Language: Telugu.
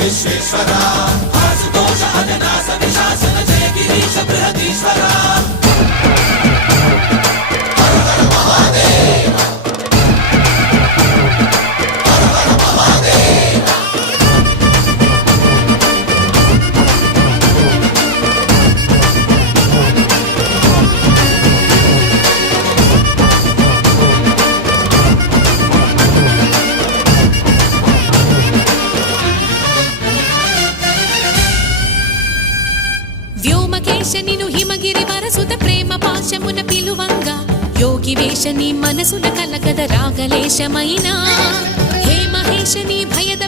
విశ్వేశ్వరా ఆశుతోష అజనాశ విశాసన జయ గిరీశ బృహదీశ్వరా వ్యోమకేశనిను హిమగిరి వరసుత ప్రేమ పాశమున పిలువంగా యోగి వేషని మనసున కలకద రాగలేశమైనా హే మహేశని భయద